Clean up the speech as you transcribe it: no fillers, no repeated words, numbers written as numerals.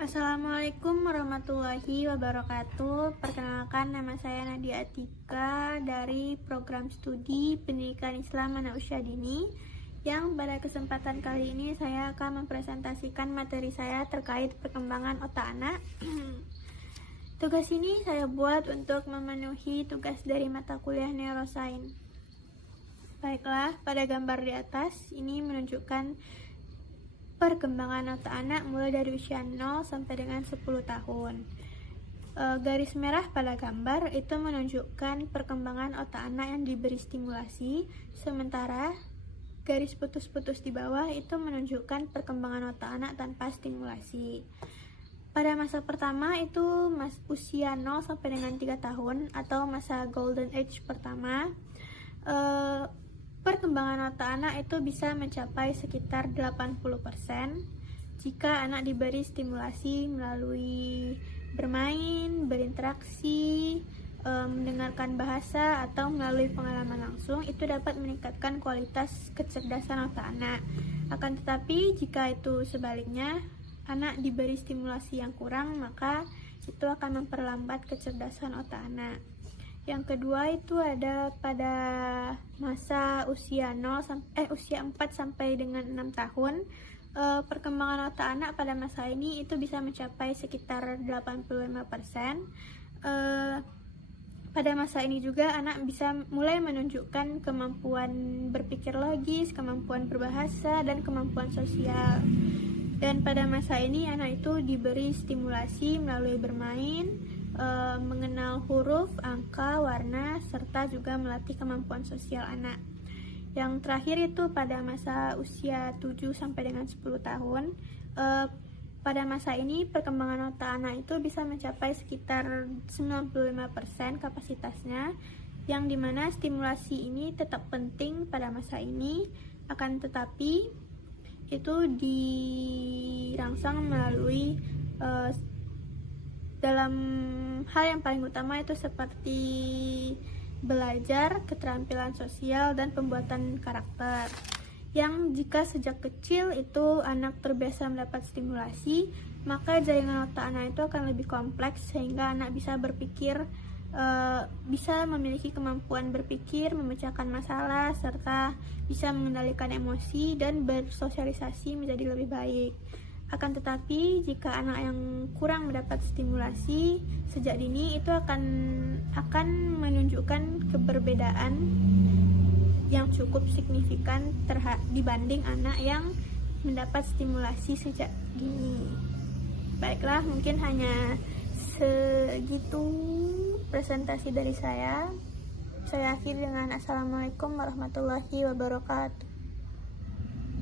Assalamualaikum warahmatullahi wabarakatuh. Perkenalkan, nama saya Nadia Atika dari program studi Pendidikan Islam Anak Usia Dini, yang pada kesempatan kali ini saya akan mempresentasikan materi saya terkait perkembangan otak anak. Tugas ini saya buat untuk memenuhi tugas dari mata kuliah Neurosains. Baiklah, pada gambar di atas ini menunjukkan perkembangan otak anak mulai dari usia 0 sampai dengan 10 tahun. Garis merah pada gambar itu menunjukkan perkembangan otak anak yang diberi stimulasi, sementara garis putus-putus di bawah itu menunjukkan perkembangan otak anak tanpa stimulasi. Pada masa pertama itu usia 0 sampai dengan 3 tahun atau masa golden age pertama, perkembangan otak anak itu bisa mencapai sekitar 80% jika anak diberi stimulasi melalui bermain, berinteraksi, mendengarkan bahasa, atau melalui pengalaman langsung. Itu dapat meningkatkan kualitas kecerdasan otak anak. Akan tetapi jika itu sebaliknya, anak diberi stimulasi yang kurang, maka itu akan memperlambat kecerdasan otak anak. Yang kedua itu ada pada masa usia 4 sampai dengan 6 tahun. Perkembangan otak anak pada masa ini itu bisa mencapai sekitar 85%. Pada masa ini juga anak bisa mulai menunjukkan kemampuan berpikir logis, kemampuan berbahasa, dan kemampuan sosial. Dan pada masa ini anak itu diberi stimulasi melalui bermain, mengenal huruf, angka, warna, serta juga melatih kemampuan sosial anak. Yang terakhir itu pada masa usia 7 sampai dengan 10 tahun. Pada masa ini perkembangan otak anak itu bisa mencapai sekitar 95% kapasitasnya, yang dimana stimulasi ini tetap penting pada masa ini, akan tetapi itu dirangsang melalui dalam hal yang paling utama itu seperti belajar, keterampilan sosial, dan pembuatan karakter. Yang jika sejak kecil itu anak terbiasa mendapat stimulasi, maka jaringan otak anak itu akan lebih kompleks sehingga anak bisa berpikir, bisa memiliki kemampuan berpikir, memecahkan masalah, serta bisa mengendalikan emosi dan bersosialisasi menjadi lebih baik. Akan tetapi jika anak yang kurang mendapat stimulasi sejak dini, itu akan menunjukkan keberbedaan yang cukup signifikan dibanding anak yang mendapat stimulasi sejak dini. Baiklah, mungkin hanya segitu presentasi dari saya. Saya akhiri dengan Assalamualaikum warahmatullahi wabarakatuh.